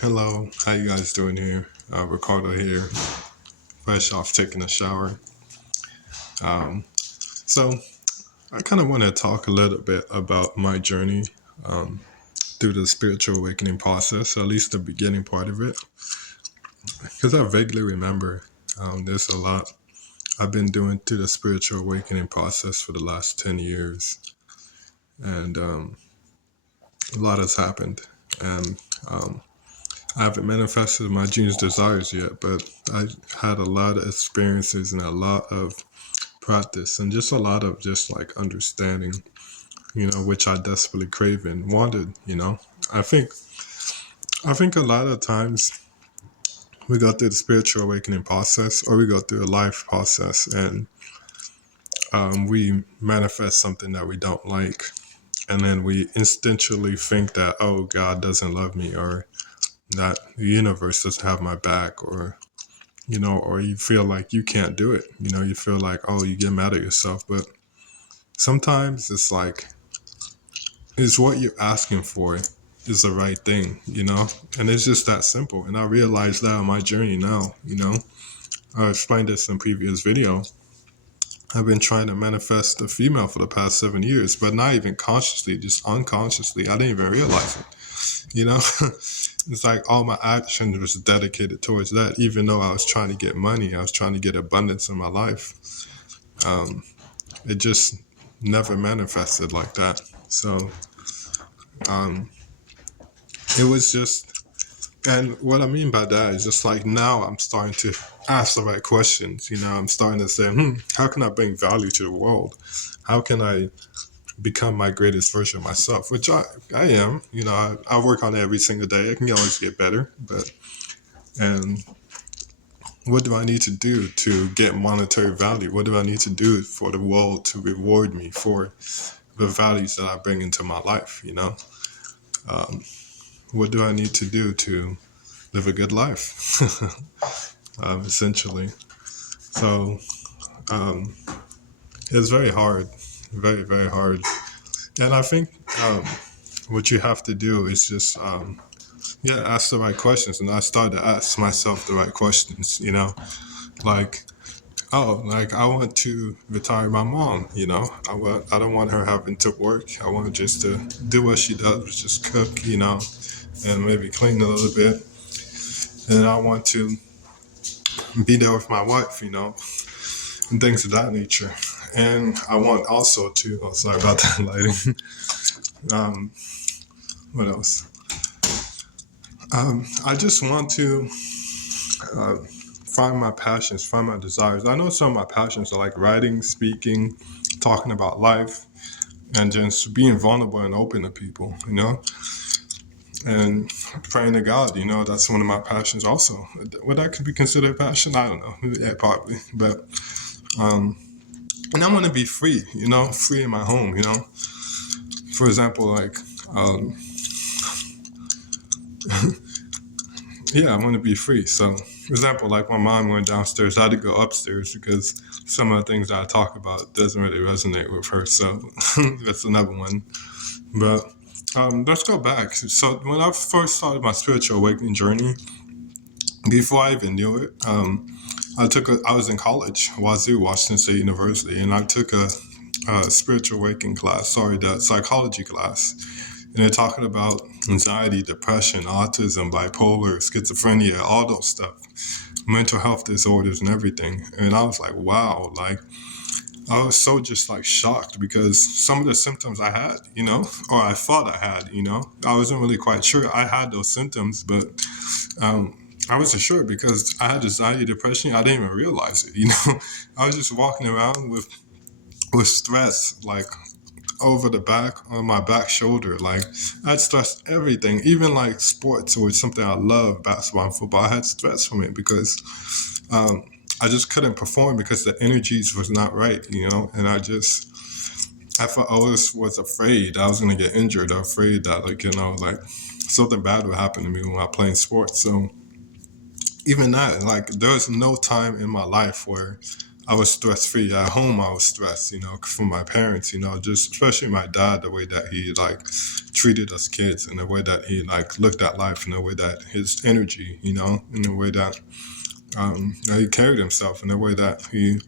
Hello, how you guys doing here? Ricardo here, fresh off taking a shower. So I kind of want to talk a little bit about my journey through the spiritual awakening process, at least the beginning part of it, because I vaguely remember there's a lot I've been doing through the spiritual awakening process for the last 10 years, and a lot has happened. And I haven't manifested my dreams, desires yet, but I had a lot of experiences and a lot of practice and just a lot of just like understanding, which I desperately crave and wanted. I think I think a lot of times we go through the spiritual awakening process or we go through a life process and we manifest something that we don't like. And then we instinctually think that, oh, God doesn't love me or that the universe doesn't have my back or you feel like you can't do it. You feel like, oh, you get mad at yourself. But sometimes it's like, is what you're asking for is the right thing. And it's just that simple. And I realize that on my journey now. I explained this in previous video. I've been trying to manifest a female for the past 7 years, but not even consciously, just unconsciously. I didn't even realize it. It's like all my actions was dedicated towards that, even though I was trying to get money, I was trying to get abundance in my life. It just never manifested like that. So it was just, and what I mean by that is just like now I'm starting to ask the right questions. I'm starting to say, how can I bring value to the world? How can I become my greatest version of myself? Which I am. I work on it every single day. I can always get better, and what do I need to do to get monetary value? What do I need to do for the world to reward me for the values that I bring into my life? What do I need to do to live a good life? Essentially. So it's very hard, very, very hard. And I think what you have to do is just, ask the right questions. And I started to ask myself the right questions, like, oh, like I want to retire my mom. I don't want her having to work. I want just to do what she does, which is cook, and maybe clean a little bit. And I want to be there with my wife, and things of that nature. And I want also to, oh, sorry about that lighting. What else? I just want to find my passions, find my desires. I know some of my passions are like writing, speaking, talking about life, and just being vulnerable and open to people, and praying to God, that's one of my passions also. Would that could be considered a passion? I don't know. Yeah, probably. But, and I want to be free, free in my home. For example, like, yeah, I want to be free. So, for example, like my mom went downstairs, I had to go upstairs because some of the things that I talk about doesn't really resonate with her. So that's another one. But let's go back. So when I first started my spiritual awakening journey, before I even knew it, I was in college, Wazoo, Washington State University, and I took a spiritual awakening class, the psychology class. And they're talking about anxiety, depression, autism, bipolar, schizophrenia, all those stuff, mental health disorders and everything. And I was like, wow, like I was so just like shocked because some of the symptoms I had, or I thought I had, I wasn't really quite sure I had those symptoms, but I wasn't sure because I had anxiety, depression. I didn't even realize it. I was just walking around with stress, like over the back on my back shoulder. Like I had stress everything, even like sports or something I love, basketball and football. I had stress from it because I just couldn't perform because the energies was not right, and I thought I was afraid I was gonna get injured, or afraid that like something bad would happen to me when I playing sports. So even that, like there was no time in my life where I was stress free. At home, I was stressed, from my parents, just especially my dad, the way that he like treated us kids, and the way that he like looked at life, and the way that his energy, in the way that he carried himself, in the way that he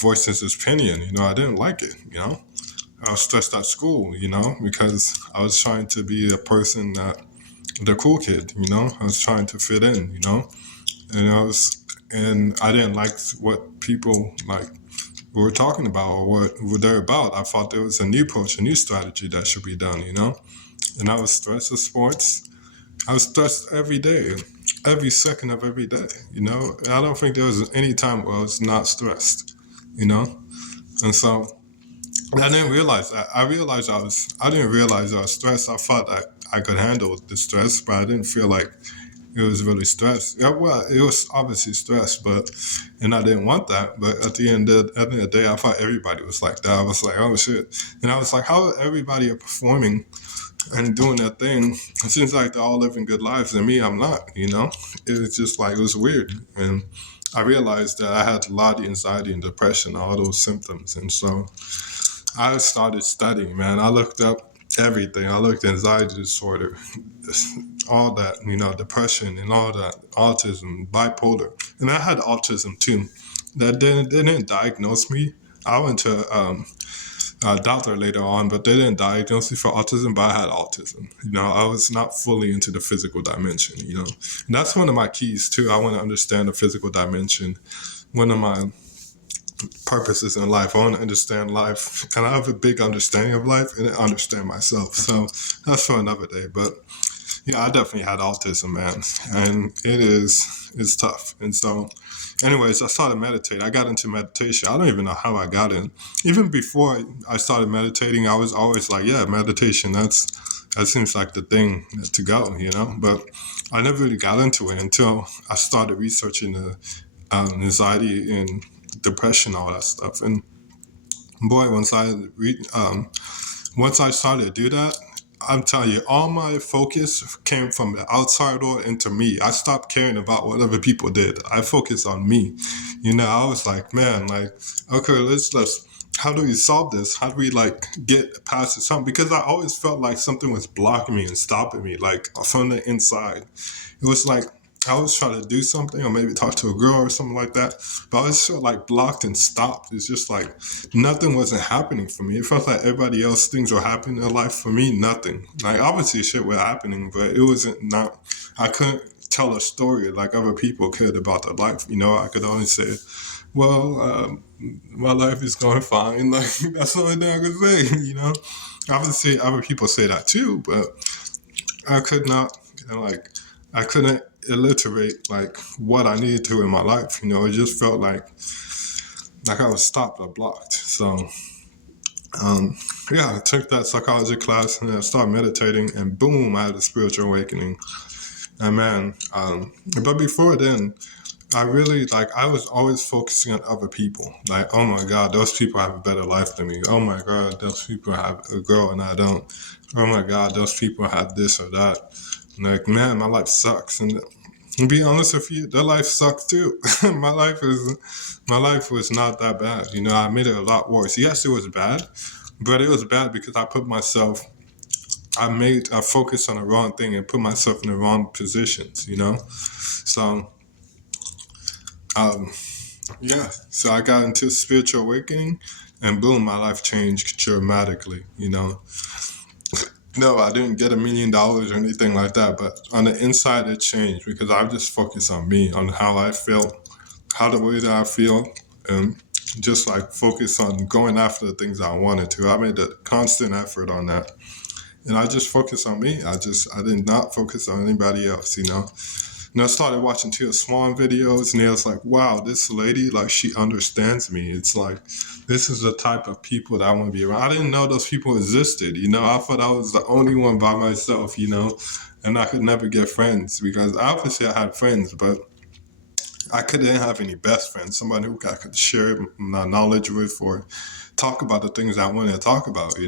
voices his opinion. I didn't like it. I was stressed at school, because I was trying to be a person that the cool kid, I was trying to fit in, and I didn't like what people like were talking about or what they're about. I thought there was a new approach, a new strategy that should be done, and I was stressed at sports. I was stressed every day, every second of every day, I don't think there was any time where I was not stressed, you know. And so I didn't realize that. I didn't realize I was stressed. I thought that I could handle the stress, but I didn't feel like it was really stress. Yeah, well, it was obviously stress, and I didn't want that. But at the end of the day, I thought everybody was like that. I was like, oh shit, and I was like, how everybody are performing and doing their thing? It seems like they're all living good lives, and me, I'm not. It was just like it was weird, and I realized that I had a lot of anxiety and depression, all those symptoms, and so I started studying. Man, I looked up everything. I looked at anxiety disorder, all that, depression and all that, autism, bipolar. And I had autism too. They didn't diagnose me. I went to a doctor later on, but they didn't diagnose me for autism, but I had autism. I was not fully into the physical dimension, And that's one of my keys too. I want to understand the physical dimension. One of my purposes in life. I want to understand life, and I have a big understanding of life and I understand myself. So that's for another day. But yeah, I definitely had autism, man, and it's tough. And so, anyways, I started meditating. I got into meditation. I don't even know how I got in. Even before I started meditating, I was always like, yeah, meditation. That seems like the thing to go, But I never really got into it until I started researching the anxiety and depression, all that stuff. And boy, once I started to do that, I'm telling you, all my focus came from the outside world into me. I stopped caring about what other people did. I focused on me. I was like, man, like, okay, let's how do we solve this? How do we like get past this? Something? Because I always felt like something was blocking me and stopping me, like from the inside. It was like I was trying to do something or maybe talk to a girl or something like that, but I was felt like blocked and stopped. It's just like nothing wasn't happening for me. It felt like everybody else, things were happening in life. For me, nothing. Like obviously shit was happening, but it wasn't not, I couldn't tell a story like other people could about their life. I could only say, well, my life is going fine. Like that's the only thing I could say, Obviously other people say that too, but I could not, I couldn't alliterate like what I needed to in my life. It just felt like I was stopped or blocked. So yeah, I took that psychology class and I started meditating, and boom, I had a spiritual awakening. And man, but before then, I really I was always focusing on other people. Like, oh my God, those people have a better life than me. Oh my God, those people have a girl and I don't. Oh my God, those people have this or that. Like, man, my life sucks. And to be honest with you, their life sucks too. my life was not that bad. I made it a lot worse. Yes, it was bad, but it was bad because I focused on the wrong thing and put myself in the wrong positions, So yeah, so I got into spiritual awakening and boom, my life changed dramatically, No, I didn't get $1 million or anything like that, but on the inside it changed because I just focused on me, on how I felt, how the way that I feel, and just like focus on going after the things I wanted to. I made a constant effort on that. And I just focused on me. I did not focus on anybody else, And I started watching Tia Swan videos, and it was like, wow, this lady, like, she understands me. It's like, this is the type of people that I want to be around. I didn't know those people existed, I thought I was the only one by myself, and I could never get friends because obviously I had friends, but I couldn't have any best friends, somebody who I could share my knowledge with or talk about the things I wanted to talk about,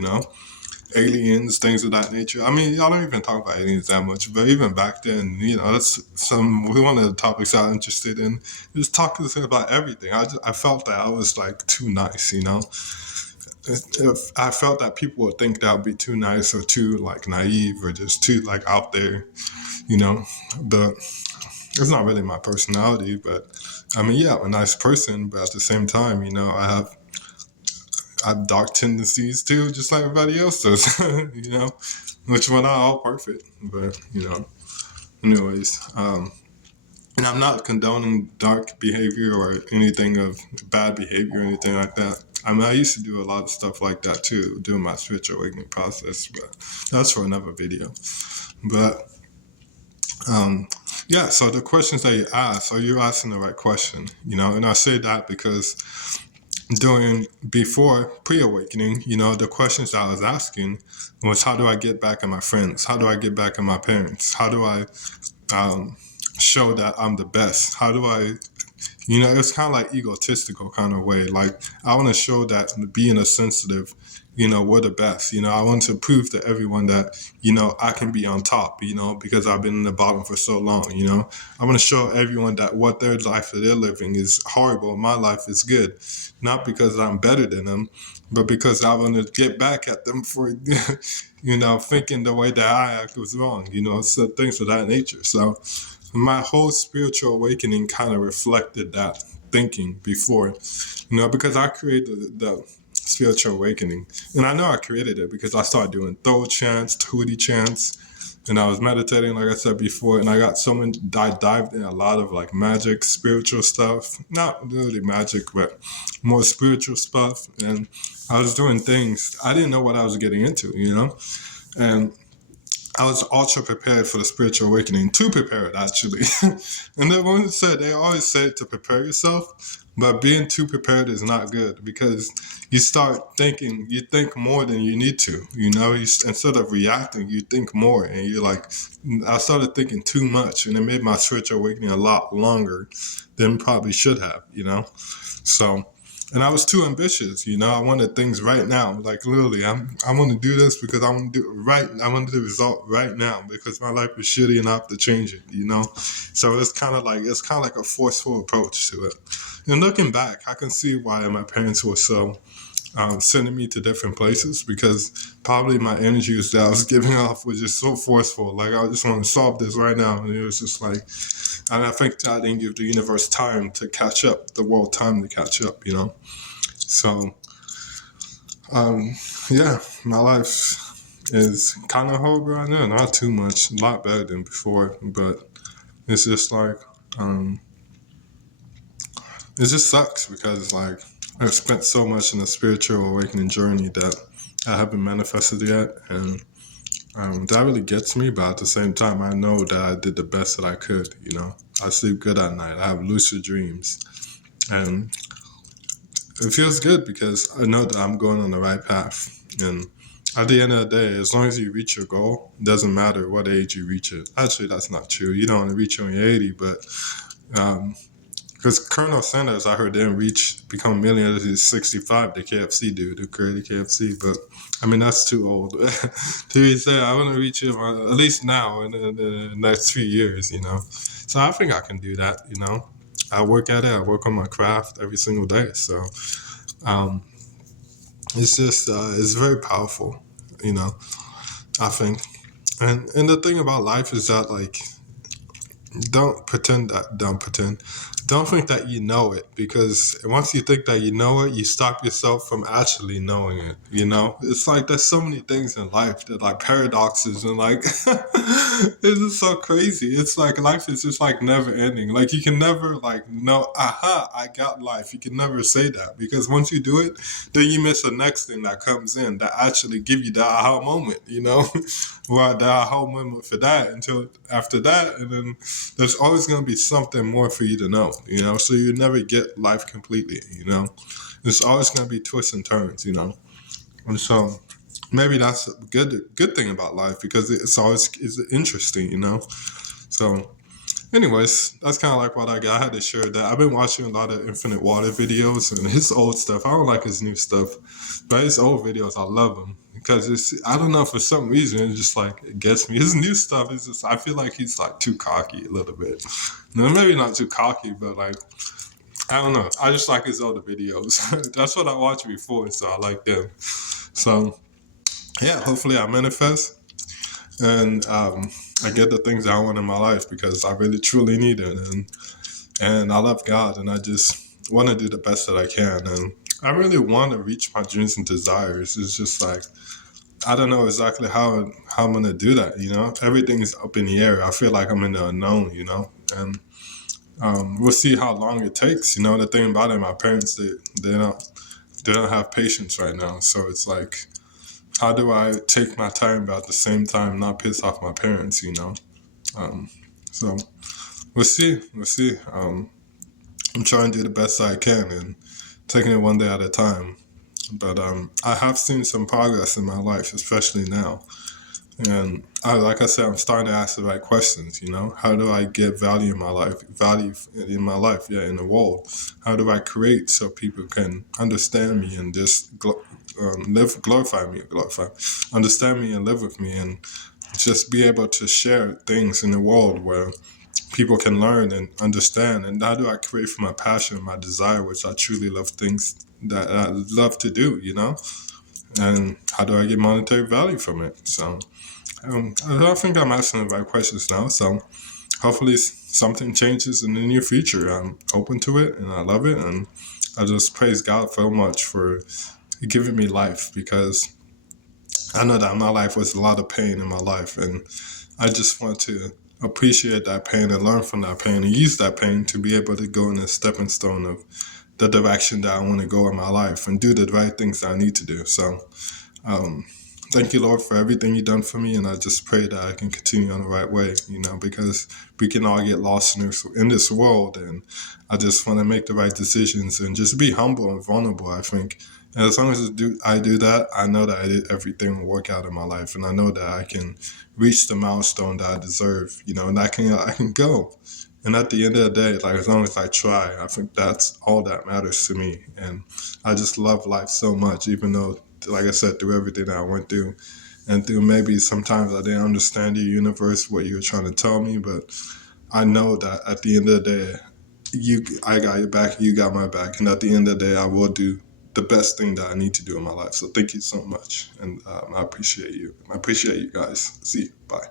aliens, things of that nature. I mean, y'all don't even talk about aliens that much, but even back then, that's one of the topics I'm interested in. Just talking about everything. I felt that I was like too nice, If I felt that people would think that would be too nice or too like naive or just too like out there, you know. But it's not really my personality. But I mean, yeah, I'm a nice person, but at the same time, I have dark tendencies too, just like everybody else does, which we're not all perfect, but anyways, and I'm not condoning dark behavior or anything of bad behavior or anything like that. I mean, I used to do a lot of stuff like that too, doing my spiritual awakening process, but that's for another video. But yeah, so the questions that you ask, are you asking the right question? And I say that because during before pre-awakening, the questions that I was asking was, how do I get back at my friends? How do I get back at my parents? How do I show that I'm the best? How do I, it's kind of like egotistical kind of way. Like, I want to show that being a sensitive, we're the best. I want to prove to everyone that, I can be on top, because I've been in the bottom for so long, I want to show everyone that what their life that they're living is horrible and my life is good. Not because I'm better than them, but because I want to get back at them for, thinking the way that I act was wrong, so things of that nature. So my whole spiritual awakening kind of reflected that thinking before, because I created the spiritual awakening. And I know I created it because I started doing throw chants, Hootie chants, and I was meditating, like I said before, and I dived in a lot of like magic, spiritual stuff. Not really magic, but more spiritual stuff. And I was doing things, I didn't know what I was getting into, And I was ultra prepared for the spiritual awakening, too prepared actually. And they always say to prepare yourself, but being too prepared is not good because you start thinking, you think more than you need to, instead of reacting, you think more. And you're like, I started thinking too much and it made my spiritual awakening a lot longer than probably should have, So, and I was too ambitious, I wanted things right now. Like literally, I want to do this because I want to do it right. I want the result right now because my life is shitty and I have to change it, So it's kind of like a forceful approach to it. And looking back, I can see why my parents were so sending me to different places because probably my energies that I was giving off was just so forceful. Like I just want to solve this right now, and it was just like, and I think I didn't give the universe time to catch up, the world time to catch up, So, yeah, my life is kind of horrible right now. Not too much, a lot better than before, but it's just like, it just sucks because like I've spent so much in the spiritual awakening journey that I haven't manifested yet, and that really gets me. But at the same time, I know that I did the best that I could. I sleep good at night. I have lucid dreams, and it feels good because I know that I'm going on the right path. And at the end of the day, as long as you reach your goal, it doesn't matter what age you reach it. Actually, that's not true. You don't want to reach it when you're 80, but because Colonel Sanders, I heard, didn't become a millionaire until he's 65, the KFC dude who created KFC. But, I mean, that's too old. To say, I want to reach it at least now in the next few years, So I think I can do that, I work at it. I work on my craft every single day. So it's just, it's very powerful, I think. And the thing about life is that, like, don't think that you know it, because once you think that you know it, you stop yourself from actually knowing it. It's like there's so many things in life that like paradoxes and like it's just so crazy. It's like life is just like never ending. Like you can never like know, aha, I got life. You can never say that because once you do it, then you miss the next thing that comes in that actually give you the aha moment, well, the aha moment for that until after that, and then there's always going to be something more for you to know, so you never get life completely, there's always going to be twists and turns, and so maybe that's a good thing about life because it's always is interesting, so anyways, that's kind of like what I got. I had to share that. I've been watching a lot of Infinite Water videos and his old stuff. I don't like his new stuff, but his old videos, I love them. because I don't know, for some reason, it just like, it gets me. His new stuff is just, I feel like he's like too cocky a little bit. No, maybe not too cocky, but like, I don't know. I just like his other videos. That's what I watched before, so I like them. So yeah, hopefully I manifest and I get the things I want in my life, because I really truly need it, and I love God, and I just want to do the best that I can, and I really want to reach my dreams and desires. It's just like, I don't know exactly how I'm gonna do that. Everything is up in the air. I feel like I'm in the unknown. And we'll see how long it takes. The thing about it, my parents, they don't have patience right now, so it's like, how do I take my time, but at the same time not piss off my parents? So we'll see. We'll see. I'm trying to do the best I can and taking it one day at a time. But I have seen some progress in my life, especially now. And like I said, I'm starting to ask the right questions. How do I get value in my life? Value in my life, yeah, in the world. How do I create so people can understand me and just understand me and live with me, and just be able to share things in the world where people can learn and understand. And how do I create from my passion and my desire, which I truly love, things that I love to do, and how do I get monetary value from it? So I think I'm asking the right questions now. So hopefully something changes in the near future. I'm open to it and I love it. And I just praise God so much for giving me life, because I know that my life was a lot of pain in my life. And I just want to appreciate that pain and learn from that pain and use that pain to be able to go in a stepping stone of the direction that I want to go in my life and do the right things that I need to do. So thank you, Lord, for everything you've done for me. And I just pray that I can continue on the right way, because we can all get lost in this world. And I just want to make the right decisions and just be humble and vulnerable, I think. And as long as I do that, I know that everything will work out in my life. And I know that I can reach the milestone that I deserve, and I can go. And at the end of the day, like, as long as I try, I think that's all that matters to me. And I just love life so much, even though, like I said, through everything that I went through, and through maybe sometimes I didn't understand your universe, what you were trying to tell me, but I know that at the end of the day, I got your back, you got my back, and at the end of the day, I will do the best thing that I need to do in my life. So thank you so much, and I appreciate you. I appreciate you guys. See you. Bye.